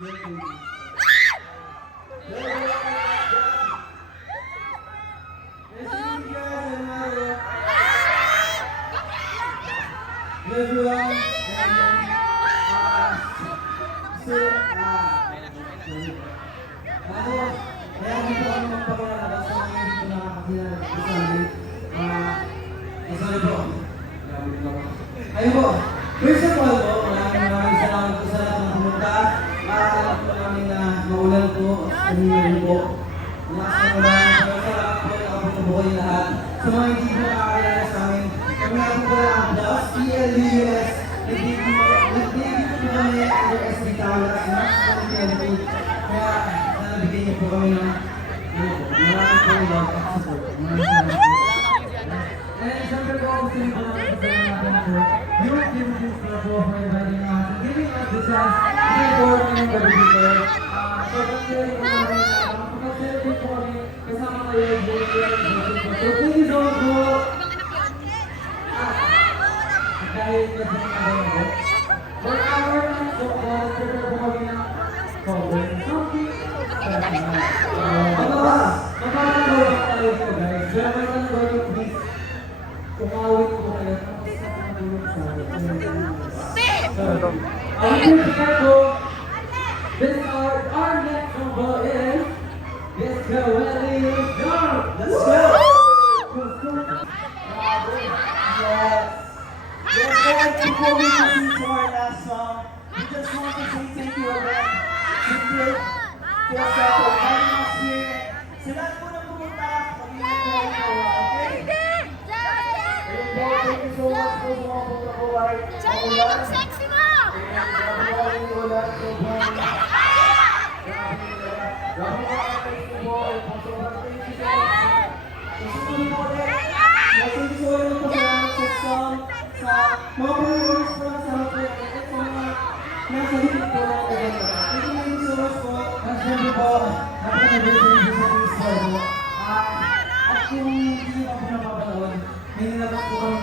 Everyone, kaya dito kami magpapalabas sa mga hindi ko nakakasali. Sorry po. Ayun po. First of all po, maraming salamat po sa lahat ng pumunta. Alam po namin na maulan po sa ninyo po. Salamat po, nakapunta po kayo lahat. Sa mga hindi po nakakilala sa amin, kami nga po pala ang Plus, PLUS, nag-debut po kami under SB Talas, kaya sana bigyan niyo po kami ng maraming po love at support. And siyempre po, gusto niyo po namin pasalamatan po yung activities na po for inviting us, giving us the chance to report ng gabi dito. So, pag-share po namin, pag-share po kami kasama kayo buong so, please don't go. Dahil kasi po. For our night, so, prepare po kami ng cover. Something special. Magpapagawa tayo po guys. Kaya may tanong please. Kumawit po kayo. This our next number is Let's Go Willie. Let's go! Let's go! Yes. Yes, before we proceed to our last song, we just want to say thank you again to Kid, for inviting us here. Sa lahat po na pumunta, pag-iingat po kayo, okay? Thank you so much po sa mga punta ko ay Charlie, ang sexy mo! Mga pangyayaris po na sa hapit at mga nasa hipit po na kaganda. Thank you so much po. At syempre po, napaka-birthday sa mga store po. At kung hindi pa po napapanood, may nilabas po ang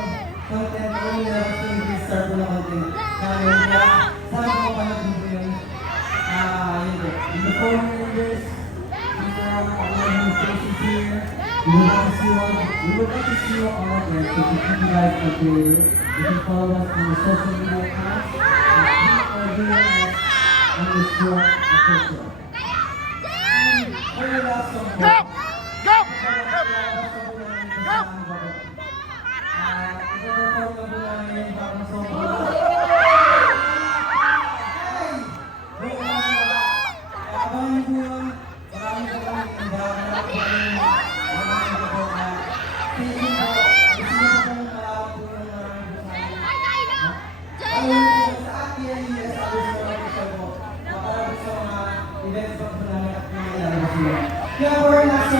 content o may nilabas po yung start po na content. Kaya sana po mapanood din po yun. Yun po. In the following members, these are all of faces here. We would like to see you all out there, so if you guys are there, you can follow us on the social media accounts, and this tour official. And for your last song, Go! Go! Yeah, we're not so